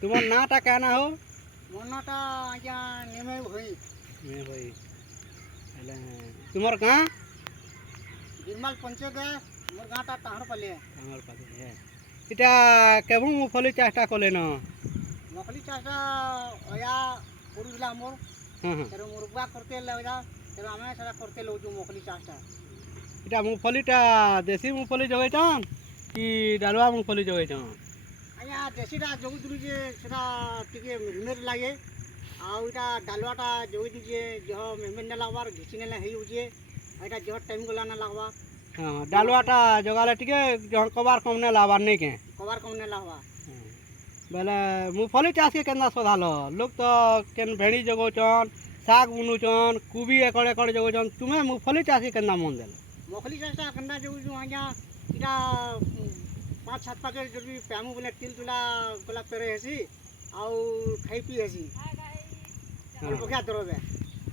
तुम्हार नाटा क्या ना हो? मोर नाटा आज्ञा नेमे भई मैं भाई तुम्हार गाँ गिरमाल पंचायत है मोर गाँटा टाहर पले আমার পাশে হ্যাঁ এটা কেবল মুফলি চাষটা করলে না मखली चाषा या पुरुषला मोर হ্যাঁ হ্যাঁ तेरे मुर्गा करते लगा तेरे हमें सारा करते लो जो मखली चाषा এটা মুফলিটা দেশি মুফলি জগাইছন কি ডালুয়া মুফলি জগাইছন आज्ञा देशीटा जोगी दूरी जे सेटा टिके मेर लागे आउ इटा डालवाटा जोगी दीजिए जह मेहमान ने लगवार घिची ने हेई उजे एटा जह टाइम गला ना लगवा হ্যাঁ ডালুয়াটা জগালে টিকে যখন কবার কম না লাভার নেই কে कवर कम ने लगवा বেলে মুফলি চাষকে কেন্দা সদালো লোক তো কেন ভেড়ি জগাউছন শাক বুনুছন কুবি একড় একড় জগাউছন তুমি মুফলি চাষকে কেন্দা মন দেল मखली चाषा कंदा जोगी जो आज्ञा इटा 5-7 पैकेट जो भी पैमु बोले तिल तुला गोला पेरे हेसी आउ खाई पी हेसी और बखिया दरबे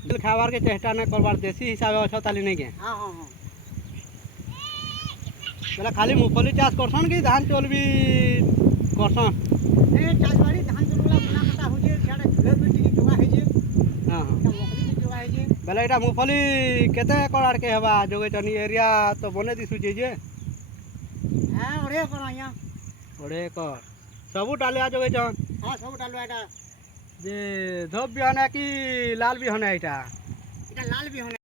दिल खावार के चेष्टा न करवार देसी हिसाब अच्छा ताली नहीं के हाँ हाँ हाँ बेले खाली मुफली चाष करसन कि धान चौल भी करसन ए चाषबाड़ी धान चुरुला बुना कटा हो जे छाड़े झुले पिटी की जोगा है जे हाँ हाँ इटा मखली की जोगा है जे बेले एटा मुफली केते एकड़ आड़ के हवा जोगैछन एरिया तो बने दिसुचे जे हाँ ओरे पर आया ओडे एकड़ सबु डालिया जोगैछन हाँ सब डालो एटा जे धोप बिहने कि लाल बिहने एटा इटा लाल भी होने